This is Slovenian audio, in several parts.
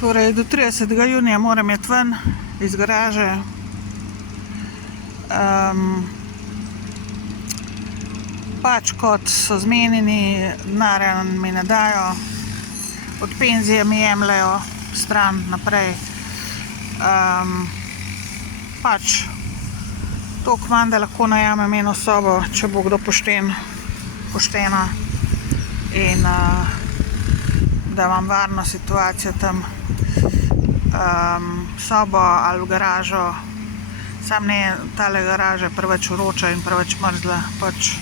Torej, do 30. junija moram iti ven iz garaže. Pač kot so zmenjeni, denarja mi ne dajo, od penzije mi jemljajo stran naprej. Pač toliko manj, da lahko najamem eno sobo, če bo kdo poštena in da imam varno situacijo tam. Sobo ali v garažo, sam ne, tale garaža je preveč vroča in preveč mrzla, pač.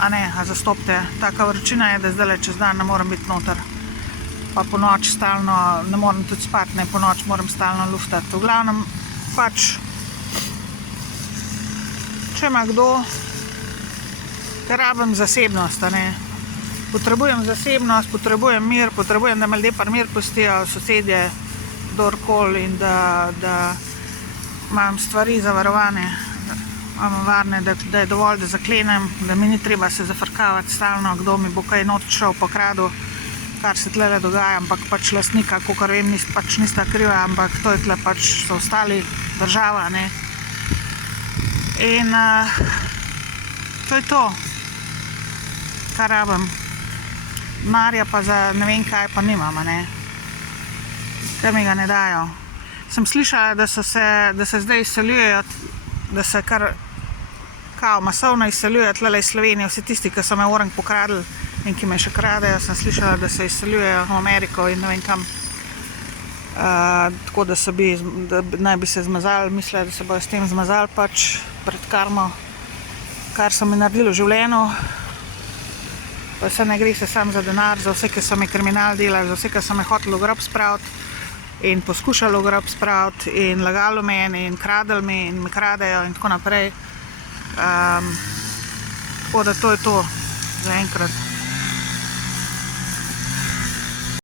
A zastopite, taka vročina je, da zdajle čez dan ne morem biti noter. Pa po noč stalno, ne morem tudi spati, po noč moram stalno luftati. V glavnem, pač, če ima kdo, ker rabim zasebnost, potrebujem zasebnost, potrebujem mir, potrebujem, da me ljudje pri mir pustijo, sosedje, kdorkoli, in da imam stvari zavarovane, imam varne, da je dovolj, da zaklenem, da mi ni treba se zafrkavati stalno, kdo mi bo kaj not šel pokradil, kar se tlele dogaja, ampak pač lastnika, kakor vem, pač nista kriva, ampak to je tle pač, so ostali država, In to je to, kar rabim. Denarja pa za ne vem kaj pa nimam, ker mi ga ne dajo. Sem slišala, da se zdaj izseljujejo, da se kar kao masovno izseljujejo tlele iz Slovenije, vsi tisti, ki so me orang pokradli in ki me še kradejo, sem slišala, da se izseljujejo v Ameriko in ne vem kam. Tako da naj bi se zmazali, mislijo, da se bojo s tem zmazali pač pred karmo, kar so mi naredili v življenju. Pa se ne gre se sam za denar, za vse, ki so mi kriminal delali, za vse, ki so me hoteli v grob spraviti in poskušali v grob spraviti in lagali v meni in kradli mi in me kradejo in tako naprej. Tako da to je to za enkrat.